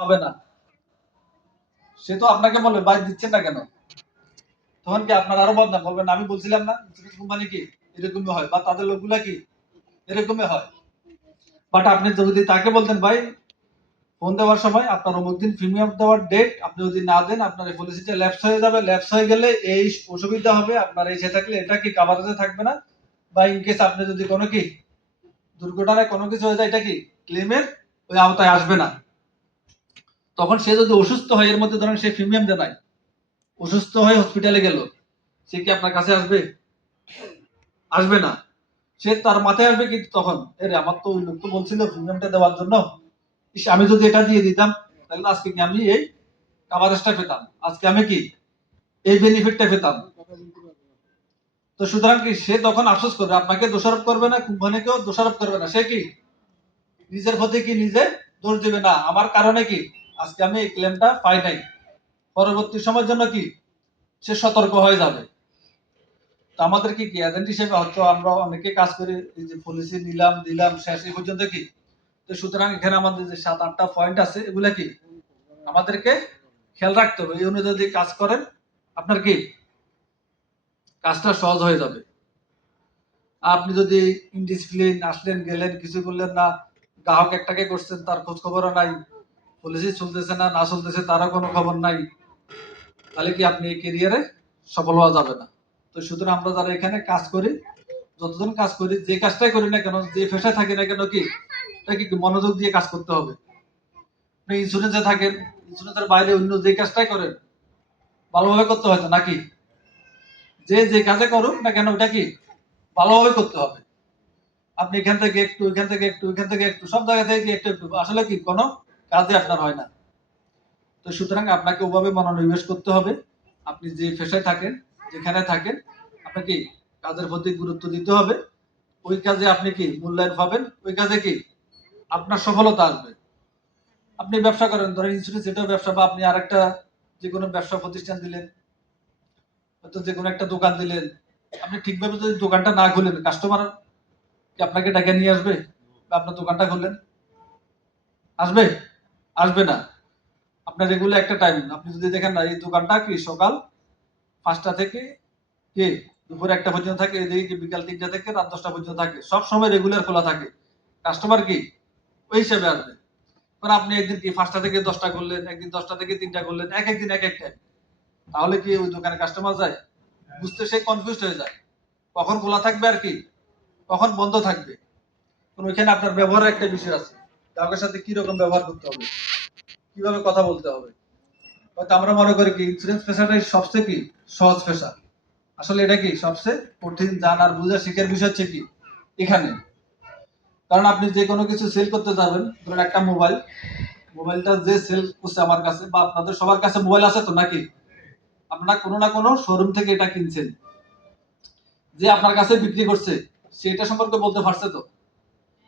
হবে না। সে তো আপনাকে বলবে বাইক দিচ্ছেন না কেন? তখন কি আপনার আরও বদনাম বলবেন? আমি বলছিলাম না ইন্স্যুরেন্স কোম্পানি কি? এরকমই হয়। বা তাদের লোকগুলা কি? এরকমই হয়। বাট আপনি যদি তাকে বলতেন, ভাই ফোন দেওয়ার সময় আপনার অমুক দিন প্রিমিয়াম দেওয়ার ডেট আপনি যদি না দেন, আপনার এই পলিসিটা ল্যাপস হয়ে যাবে। ল্যাপস হয়ে গেলে এই অসুবিধা হবে। আপনার এই সে থাকলে, এটা কি কাভারেজে থাকবে না? বা ইন কেস আপনি যদি কোনো কি দুর্ঘটনায় কোনো কিছু হয়ে যায়, এটা কি ক্লেমের ওই আওতায় আসবে না। তখন সে যদি অসুস্থ হয়, এর মধ্যে ধরেন সে প্রিমিয়াম দেয় অসুস্থ হয়ে হসপিটালে গেল, সে কি আপনার কাছে আসবে? আসবে না। সে তার মাথায় আসবে কিন্তু তখন, এরে, আমার তো ওই লোক তো বলছিল প্রিমিয়ামটা দেওয়ার জন্য। আমি যদি এটা দিয়ে দিতাম, তাহলে আজকে কি আমি এই কাভারেজটা পেতাম? আজকে আমি কি এই বেনিফিটটা পেতাম? তো সুতরাং কি সে তখন আফসোস করবে, আপনাকে দোষারোপ করবে না, কোম্পানিকেও দোষারোপ করবে না। সে কি নিজের প্রতি কি নিজে দোষ দেবে না? আমার কারণে কি আজকে আমি এই ক্লেমটা পাই নাই। পরবর্তী সময়ের জন্য কি? সে সতর্ক হয়ে যাবে। তো আমাদের কি এজেন্ট হিসেবে হয়তো আমরা অনেকে কাজ করি, এই যে পলিসি নিলাম, দিলাম, শেষ, এই পর্যন্ত কি? তো সুতরাং এখানে আমাদের যে সাত, আটটা পয়েন্ট আছে, এগুলা কি? আমাদেরকে খেয়াল রাখতে হবে। এই অনুযায়ী যদি কাজ করেন, আপনার কি? কাজটা সহজ হয়ে যাবে। আপনি যদি ইনডিসিপ্লিন আসলেন, গেলেন, কিছু করলেন না, গ্রাহক একটাকে করছেন, তার খোঁজ খবরও নাই পলিসি চলতেছে না না চলতেছে তারও কোনো খবর নাই। তাহলে কি আপনি এই কেরিয়ারে সফল হওয়া যাবে না? তো সুতরাং আমরা যারা এখানে কাজ করি, যতজন কাজ করি, যে কাজটাই করি না কেন, যে পেশায় থাকি না কেন কি কি মনোযোগ দিয়ে কাজ করতে হবে? আপনি ইন্স্যুরেন্সে থাকেন ইন্স্যুরেন্সের বাইরে অন্য যে কাজটাই করেন, ভালোভাবে করতে হয়তো নাকি? যে যে কাজে করুক না কেন, ওটা কি ভালোভাবে করতে হবে? আপনি এখান থেকে একটু এখান থেকে একটু এখান থেকে একটু, সব জায়গা থেকে একটু একটু, আসলে কি কোনো কাজে আপনার হয় না। তো সুতরাং আপনাকে ওভাবে মনোনিবেশ করতে হবে। আপনি যে পেশায় থাকেন, যেখানে থাকেন, আপনাকে কাজের প্রতি গুরুত্ব দিতে হবে। ওই কাজে আপনি কি মূল্যায়ন পাবেন? ওই কাজে কি আপনার সফলতা আসবে? আপনি ব্যবসা করেন, ধরেন ইন্স্যুরেন্স এটাও ব্যবসা বা আপনি আরেকটা যে কোনো ব্যবসা প্রতিষ্ঠান দিলেন, হয়তো যে কোনো একটা দোকান দিলেন, আপনি ঠিকভাবে যদি দোকানটা না খুলেন কাস্টমার কি আপনাকে ডেকে নিয়ে আসবে? বা আপনার দোকানটা খুললেন? আসবে? আসবে না। আপনার রেগুলার একটা টাইম আপনি যদি দেখেন না, এই দোকানটা কি সকাল পাঁচটা থেকে কি দুপুর একটা পর্যন্ত থাকে, এদিকে বিকাল তিনটা থেকে রাত দশটা পর্যন্ত থাকে? সব সময় রেগুলার খোলা থাকে। কাস্টমার কি? ওই হিসাবে আসবে। মানে আপনি একদিন কি পাঁচটা থেকে দশটা করলেন, একদিন দশটা থেকে তিনটা করলেন, এক একদিন এক এক টাইম তাহলে কি ওই দোকানে কাস্টমার যায়? বুঝতে সে কনফিউজ হয়ে যায়। কখন খোলা থাকবে আর কি? কখন বন্ধ থাকবে? ওইখানে আপনার ব্যবহারের একটা বিষয় আছে। গ্রাহকের সাথে কি রকম ব্যবহার করতে হবে? কীভাবে কথা বলতে হবে? হয়তো আমরা মনে করি কি ইন্স্যুরেন্স পেশাটাই সবচেয়ে কি? সহজ পেশা। আসলে এটা কি? সবচেয়ে কঠিন জানার বুঝা শিখার বিষয় হচ্ছে কি? এখানে। কারণ আপনি যে কোনো কিছু সেল করতে যাবেন, ধরুন একটা মোবাইল মোবাইলটা যে সেল করছে আমার কাছে বা আপনাদের সবার কাছে মোবাইল আছে তো নাকি? আপনারা কোনো না কোনো শোরুম থেকে এটা কিনছেন। যে আপনার কাছে বিক্রি করছে সেটা সম্পর্কে বলতে পারছে তো?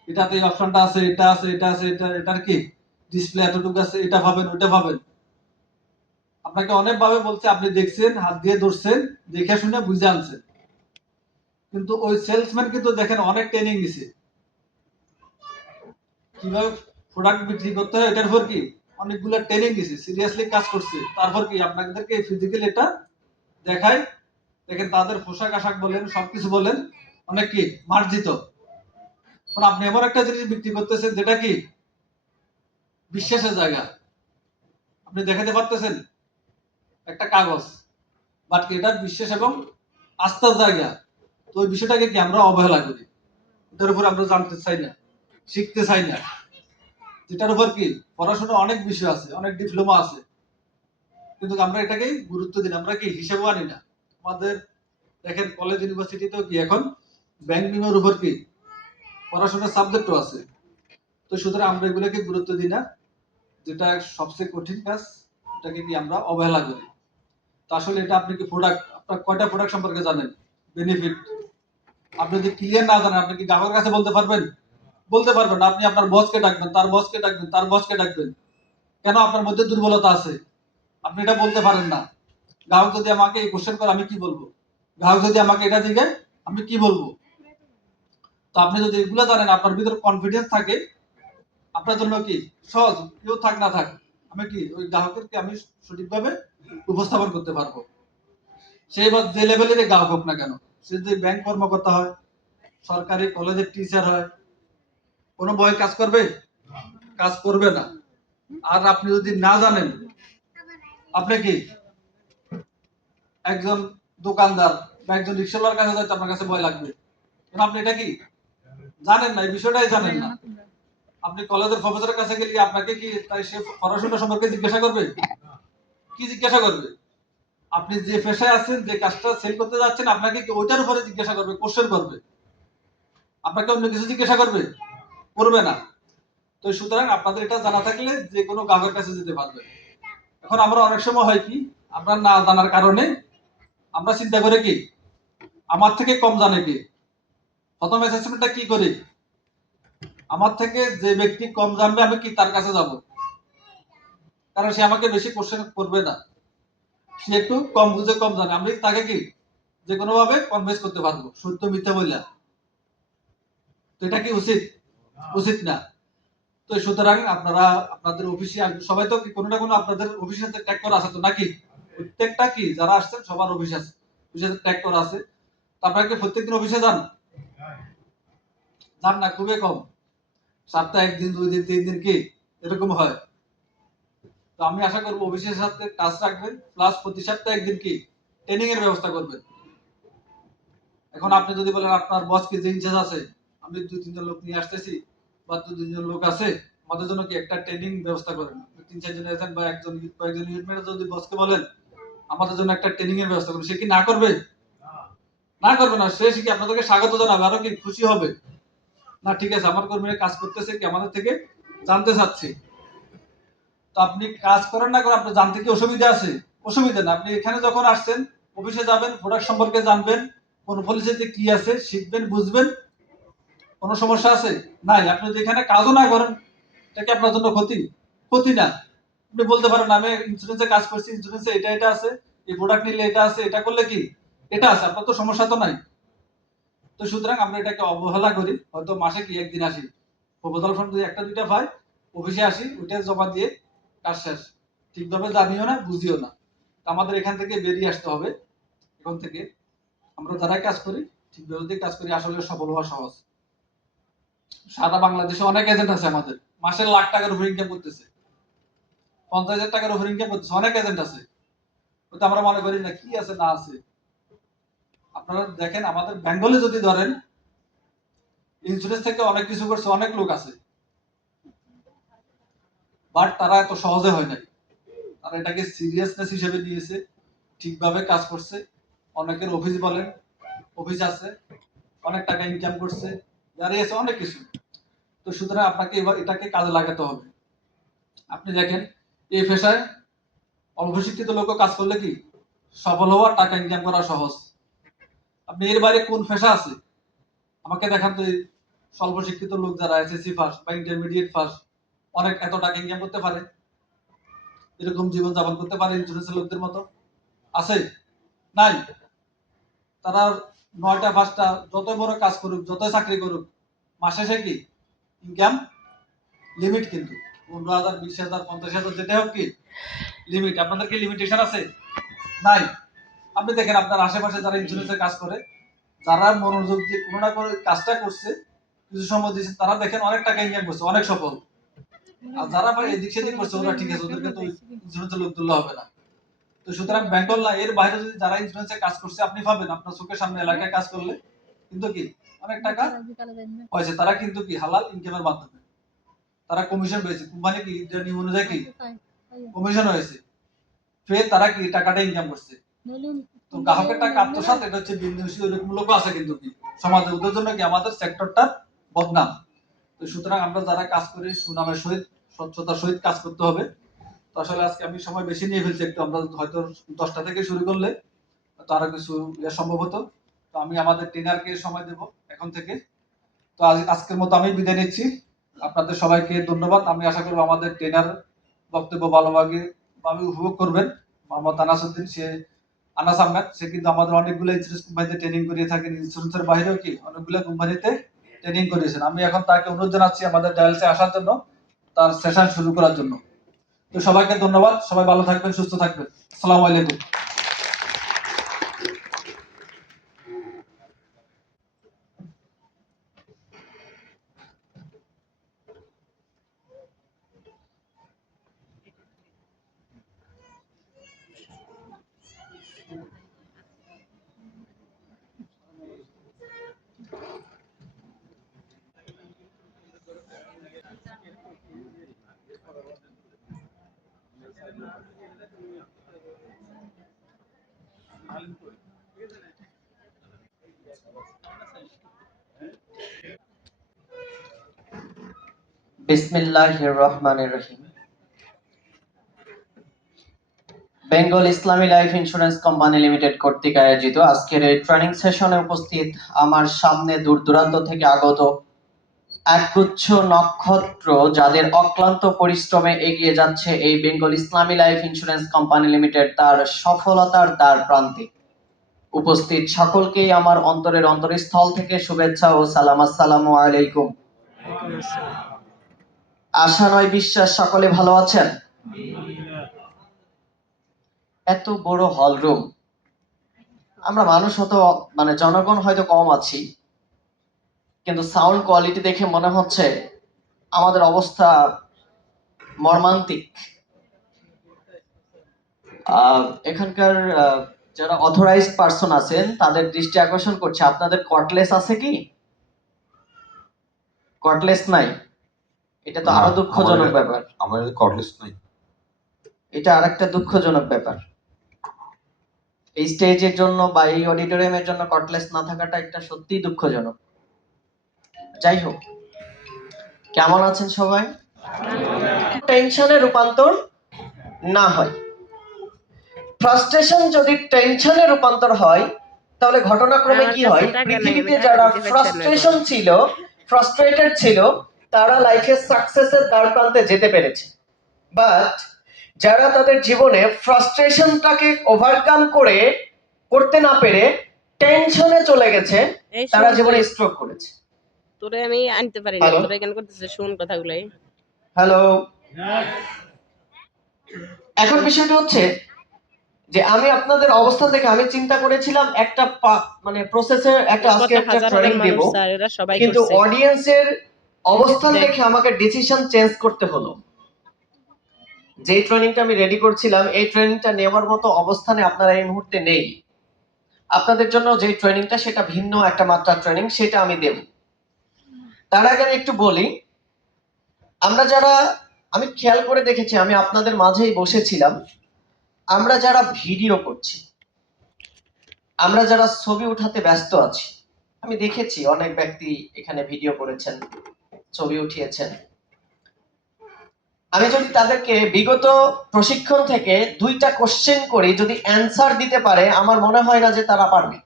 এটাতে এই অপশনটা আছে, এটা আছে এটা আছে, এটা, এটার কি? ডিসপ্লে এতটুকু আছে, এটা পাবেন, ওইটা পাবেন। আপনাকে অনেক ভাবে বলছে, আপনি দেখছেন, হাত দিয়ে ধরছেন, দেখে শুনে বুঝে আনছেন। কিন্তু ওই সেলসম্যান কিন্তু দেখেন অনেক ট্রেনিং নিছে। কীভাবে প্রোডাক্ট বিক্রি করতে হয়, এটার উপর কি? অনেকগুলো ট্রেনিং দিছে সিরিয়াসলি কাজ করছে। তারপর কি, আপনাদেরকে ফিজিক্যাল এটা দেখায়। দেখেন তাদের পোশাক আশাক বলেন, সবকিছু বলেন, অনেক কি? মার্জিত। কারণ আপনি এমন একটা জিনিস বিক্রি করতেছেন যেটা কি? বিশ্বাসের জায়গা। আপনি দেখাতে পারতেছেন একটা কাগজ বাট এটা বিশ্বাস এবং আস্থার জায়গা। তো ওই বিষয়টাকে কি আমরা অবহেলা করি? এটার উপর আমরা জানতে চাই না, শিখতে চাই না। যেটার উপর কি? পড়াশোনা অনেক বিষয় আছে, অনেক ডিপ্লোমা আছে। কিন্তু আমরা এটাকেই গুরুত্ব দিই আমরা কি হিসেবও আনি না। আমাদের, দেখেন কলেজ ইউনিভার্সিটিতেও কি এখন ব্যাংকিংয়ের উপর কি পড়াশোনার সাবজেক্টও আছে। তো সুতরাং আমরা এগুলোকে গুরুত্ব দিই না। যেটা সবচেয়ে কঠিন কাজ, এটাকে কি আমরা অবহেলা করি। তো আসলে এটা আপনি কি প্রোডাক্ট আপনার কয়টা প্রোডাক্ট সম্পর্কে জানেন? বেনিফিট আপনি যদি ক্লিয়ার না জানেন, আপনি কি গ্রাহকের কাছে বলতে পারবেন? বলতে পারবেন আপনি আপনার বসকে ডাকবেন, তার বসকে ডাকবেন, তার বসকে ডাকবেন। কেন? আপনার মধ্যে দুর্বলতা আছে। আপনি এটা বলতে পারেন না। গ্রাহক যদি আমাকে এই কোশ্চেন করে, আমি কি বলব? গ্রাহক যদি আমাকে এটা দিকে আমি কি বলব? তো আপনি যদি এগুলো জানেন আপনার ভিতরে কনফিডেন্স থাকে, আপনার জন্য কি সহজ? কেউ থাক না থাক, আমি কি ওই গ্রাহকেরকে আমি সঠিকভাবে উপস্থাপন করতে পারব? সে এবার যে লেভেলের গ্রাহক হোক না কেন, সে যদি ব্যাংক কর্মকর্তা হয়, সরকারি কলেজের টিচার হয়, কোনো বই কাজ করবে? কাজ করবে না। আর আপনি যদি না জানেন, আপনি কি একজন দোকানদার বা একজন রিক্সাওয়ালার কাছে যাইতে আপনার কাছে ভয় লাগবে? আপনি এটা কি? জানেন না এই বিষয়টাই জানেন না। আপনি কলেজের প্রফেসরের কাছে গেলে আপনাকে কি তাই সে পড়াশোনা সম্পর্কে জিজ্ঞাসা করবে? কি জিজ্ঞাসা করবে? আপনি যে পেশায় আছেন যে কাজটা সেল করতে যাচ্ছেন আপনাকে কি ওইটার উপরে জিজ্ঞাসা করবে কোশ্চেন করবে? আপনাকে অন্য কিছু জিজ্ঞাসা করবে? করবে না। তো সুতরাং আপনাদের এটা জানা থাকলে যে কোনো গ্রাহকের কাছে যেতে পারবে। এখন আমরা অনেক সময় হয় কি আমরা না জানার কারণে আমরা চিন্তা করে কি আমার থেকে কম জানে কি? প্রথম অ্যাসেসমেন্টটা কি করি? আমার থেকে যে ব্যক্তি কম জানবে, আমি কি তার কাছে যাব? কারণ সে আমাকে বেশি কোশ্চেন করবে না। সে একটু কম বুঝে কম জানে। আমি তাকে কি? যে কোনো ভাবে কনভিন্স করতে পারব। সত্য, মিথ্যা বললা। তো এটা কি উচিত? উচিত না। তো সুতরাং আপনারা আপনাদের অফিসে সবাই তো কোনো না কোনো আপনাদের অফিসে ট্যাগ করা আছে তো নাকি? প্রত্যেকটা কি? যারা আসছেন সবার অফিস আছে। অফিসে ট্যাগ করা আছে। তো আপনারা কি প্রত্যেকদিন অফিসে যান? যান না খুবই কম। সপ্তাহে একদিন, দুই দিন, তিন দিন কি? এরকম হয়। তো আমি আশা করব অফিসের সাথে টাচ রাখবেন প্লাস প্রতি সপ্তাহে একদিন কি? ট্রেনিং এর ব্যবস্থা করবেন। এখন আপনি যদি বলেন, আপনার বস কি যে ইনচার্জ আছে? আমি দুই তিনজন লোক নিয়ে আসতেছি, বা দু তিনজন লোক আছে, আমাদের জন্য কি একটা ট্রেনিং ব্যবস্থা করেন? তিন, চারজন আছেন বা একজন, কয়েকজন ইউনিট যদি বসকে বলেন, আমাদের জন্য একটা ট্রেনিং এর ব্যবস্থা করুন। সে কি না করবে? না করবে না, সে কি আপনাদেরকে স্বাগত জানাবে, আরও কি খুশি হবে। না, ঠিক আছে, আমার কর্মীরা কাজ করতেছে, কি আমাদের থেকে জানতে চাচ্ছি। তো আপনি কাজ করেন না করে আপনার জানতে কি অসুবিধা আছে? অসুবিধা না, আপনি এখানে যখন আসছেন, অফিসে যাবেন প্রোডাক্ট সম্পর্কে জানবেন, কোন পলিসিতে কি আছে, শিখবেন, বুঝবেন, কোনো সমস্যা আছে? নাই, আপনি যদি এখানে কাজও না করেন, এটা কি আপনার জন্য ক্ষতি? ক্ষতি না। আপনি বলতে পারেন, আমি ইন্স্যুরেন্সে কাজ করছি ইন্স্যুরেন্সে এটা এটা আছে, এই প্রোডাক্ট নিলে এটা আছে, এটা করলে কি? এটা আছে আপনার তো সমস্যা তো নাই। তো সুতরাং আমরা এটাকে অবহেলা করি, হয়তো মাসে কি একদিন আসি। প্রপোজাল ফর্ম যদি একটা দুইটা পাই অফিসে আসি, ওইটা জমা দিয়ে কাজ শেষ। ঠিকভাবে জানিও না, বুঝিও না। আমাদের এখান থেকে বেরিয়ে আসতে হবে, এখান থেকে। আমরা যারাই কাজ করি, ঠিকভাবে যদি কাজ করি, আসলে সফল হওয়া সহজ। সারা বাংলাদেশে অনেক এজেন্ট আছে আমাদের। মাসে লাখ টাকার উপর ইনকাম করতেছে। পঞ্চাশ হাজার টাকার উপর ইনকাম করতেছে, অনেক এজেন্ট আছে। ওটা আমরা মনে করি না, কি আছে না আছে। আপনারা দেখেন, আমাদের বেঙ্গলে যদি ধরেন ইন্স্যুরেন্স থেকে অনেক কিছু করছে, অনেক লোক আছে। বাট তারা এত সহজে হয় নাই। তারা এটাকে সিরিয়াসনেস হিসেবে নিয়েছে ঠিকভাবে কাজ করছে। অনেকের অফিস বলেন অফিস আছে, অনেক টাকা ইনকাম করছে গাড়ি আছে, অনেক কিছু। তো সুতরাং আপনাকে এবার এটাকে কাজে লাগাতে হবে। আপনি দেখেন, এই পেশায় অল্প শিক্ষিত লোক কাজ করলে কি? সফল হওয়া টাকা ইনকাম করা সহজ। আপনি এর বাইরে কোন পেশা আছে? আমাকে দেখান তো স্বল্প শিক্ষিত লোক যারা এসএসসি ফার্স্ট বা ইন্টারমিডিয়েট ফার্স্ট অনেক এত টাকা ইনকাম করতে পারে। এরকম জীবন যাপন করতে পারে ইন্স্যুরেন্সের লোকদের মতো? আছে? নাই? তারা নয়টা, পাঁচটা যত বড় কাজ করুক যত চাকরি করুক, মাসে সে কি ইনকাম লিমিট কিন্তু? পনেরো হাজার, বিশ হাজার, পঞ্চাশ হাজার যেটা হোক কি লিমিট আপনাদের কি লিমিটেশন আছে? নাই? আপনি দেখেন আপনার আশেপাশে যারা ইন্স্যুরেন্সের কাজ করে যারা মনোযোগ দিয়ে কোনো না কোনো কাজটা করছে কিছু সময় দিয়েছে তারা দেখেন অনেক টাকা ইনকাম করছে অনেক সফল। আর যারা ভাই এদিক সেদিক করছে ওরা ঠিক আছে ওদেরকে তো ইন্স্যুরেন্সের লোক তুললে হবে না। তো সুতরাং বেঙ্গল না এর বাইরে যদি যারা ইন্স্যুরেন্সে কাজ করছে আপনি পাবেন আপনার চোখের সামনে এলাকায় কাজ করলে কিন্তু কি অনেক টাকা হয়েছে তারা কিন্তু কি হালাল ইনকামের মাধ্যমে। তারা কমিশন পেয়েছে কোম্পানি কি নিয়ম অনুযায়ী কি কমিশন হয়েছে। ফের তারা কি টাকাটা ইনকাম করছে। তো গ্রাহকের টাকা আত্মসাৎ এটা হচ্ছে আছে কিন্তু কি? ওদের জন্য কি আমাদের সেক্টরটা বদনাম? তো সুতরাং আমরা যারা কাজ করি সুনামের সহিত স্বচ্ছতার সহিত কাজ করতে হবে। তো আসলে আজকে আমি সময় বেশি নিয়ে ফেলছি একটু আমরা হয়তো দশটা থেকে শুরু করলে তো আরও কিছু ইয়ে সম্ভব হতো। তো আমি আমাদের ট্রেনারকে সময় দেব এখন থেকে। তো আজ আজকের মতো আমি বিদায় নিচ্ছি। আপনাদের সবাইকে ধন্যবাদ। আমি আশা করব আমাদের ট্রেনার বক্তব্য ভালোভাবে উপভোগ করবেন। মোহাম্মদ আনাসুদ্দিন সে আনাস আহমেদ, সে কিন্তু আমাদের অনেকগুলো ইন্স্যুরেন্স কোম্পানিতে ট্রেনিং করিয়ে থাকেন ইন্স্যুরেন্সের বাইরেও কি অনেকগুলো কোম্পানিতে ট্রেনিং করিয়েছেন। আমি এখন তাকে অনুরোধ জানাচ্ছি আমাদের ডায়ালসে আসার জন্য, তার সেশন শুরু করার জন্য। তো সবাইকে ধন্যবাদ, সবাই ভালো থাকবেন, সুস্থ থাকবেন। আসসালামু আলাইকুম। বিসমিল্লাহির রহমানির রহিম। বেঙ্গল ইসলামী লাইফ ইন্স্যুরেন্স কোম্পানি লিমিটেড কর্তৃক আয়োজিত আজকের এই ট্রেনিং সেশনে উপস্থিত আমার সামনে দূর দূরান্ত থেকে আগত একগুচ্ছ নক্ষত্র যাদের অক্লান্ত পরিশ্রমে এগিয়ে যাচ্ছে এই বেঙ্গল ইসলামী লাইফ ইন্স্যুরেন্স কোম্পানি লিমিটেড তার সফলতার দ্বার প্রান্তে। উপস্থিত সকলকেই আমার অন্তরের অন্তরস্থল থেকে শুভেচ্ছা ও সালাম আসসালামু আলাইকুম। আশা নয় বিশ্বাস, সকলে ভালো আছেন? এত বড় হল রুম আমরা মানুষ হয়তো মানে জনগণ হয়তো কম আছি, কিন্তু সাউন্ড কোয়ালিটি দেখে মনে হচ্ছে আমাদের অবস্থা মর্মান্তিক। এখানকার যারা অথরাইজড পার্সন আছেন, তাদের দৃষ্টি আকর্ষণ করছে। আপনাদের কটলেস আছে কি? কটলেস নাই। এটা তো আরও দুঃখজনক ব্যাপার। আমাদের কর্ডলেস নাই। এটা আরেকটা দুঃখজনক ব্যাপার। এই স্টেজের জন্য বা এই অডিটোরিয়ামের জন্য কটলেস না থাকাটা একটা সত্যি দুঃখজনক। যাই হোক কেমন আছেন সবাই? টেনশনে রূপান্তর না হয়। ফ্রাস্ট্রেশন যদি টেনশনে রূপান্তর হয় তাহলে ঘটনাক্রমে কি হয়? আমার টাকা নেই, পৃথিবীতে যারা ফ্রাস্ট্রেশন ছিল ফ্রাস্ট্রেটেড ছিল তারা লাইফে সাকসেসের দ্বার প্রান্তে যেতে পেরেছে। বাট যারা তাদের জীবনে ফ্রাস্ট্রেশনটাকে ওভারকাম করে করতে না পেরে টেনশনে চলে গেছে তারা জীবনে স্ট্রোক করেছে। তোরে আমি আনতে পারি না হ্যালো? তোরে কেন করতেছে? শুন কথাগুলাই। হ্যালো এখন বিষয়টা হচ্ছে যে আমি আপনাদের অবস্থান থেকে আমি চিন্তা করেছিলাম একটা পা- মানে প্রসেসের একটা আজকে একটা ট্রেনিং দেব কিন্তু অডিয়েন্সের অবস্থান দেখে আমাকে ডিসিশন চেঞ্জ করতে হলো। যে ট্রেনিংটা আমি রেডি করছিলাম এই ট্রেনিংটা নেওয়ার মতো অবস্থানে আপনারা এই মুহূর্তে নেই। আপনাদের জন্য যে ট্রেনিংটা সেটা ভিন্ন একটা মাত্রার ট্রেনিং সেটা আমি দেব। তার আগে আমি একটু বলি আমরা যারা আমি খেয়াল করে দেখেছি আমি আপনাদের মাঝেই বসেছিলাম আমরা যারা ভিডিও করছি আমরা যারা ছবি উঠাতে ব্যস্ত আছি আমি দেখেছি অনেক ব্যক্তি এখানে ভিডিও করেছেন। ছবি উঠিয়েছেন। আমি যদি তাদেরকে বিগত প্রশিক্ষণ থেকে দুইটা কোশ্চেন করি, যদি অ্যান্সার দিতে পারে, আমার মনে হয় না যে তারা পারবে।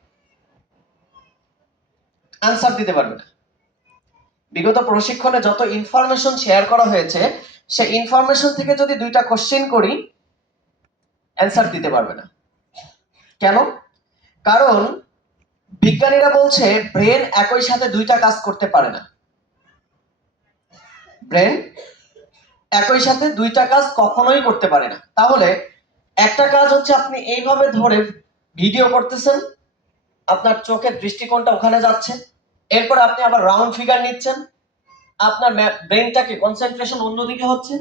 অ্যান্সার দিতে পারবে না। বিগত প্রশিক্ষণে যত ইনফরমেশন শেয়ার করা হয়েছে সে ইনফরমেশন থেকে যদি দুইটা কোশ্চেন করি অ্যান্সার দিতে পারবে না। কেন? কারণ বিজ্ঞানীরা বলছে ব্রেন একই সাথে দুইটা কাজ করতে পারে না। ব্রেন একই সাথে দুইটা কাজ কখনোই করতে পারে না। তাহলে একটা কাজ হচ্ছে আপনি এইভাবে ধরে ভিডিও করতেছেন, আপনার চোখের দৃষ্টিকোণটা ওখানে যাচ্ছে, এরপর আপনি আবার রাউন্ড ফিগার নিচ্ছেন, আপনার ব্রেনটাকে কনসেন্ট্রেশন অন্যদিকে হচ্ছে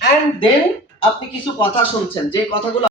অ্যান্ড দেন আপনি কিছু কথা শুনছেন যে কথাগুলো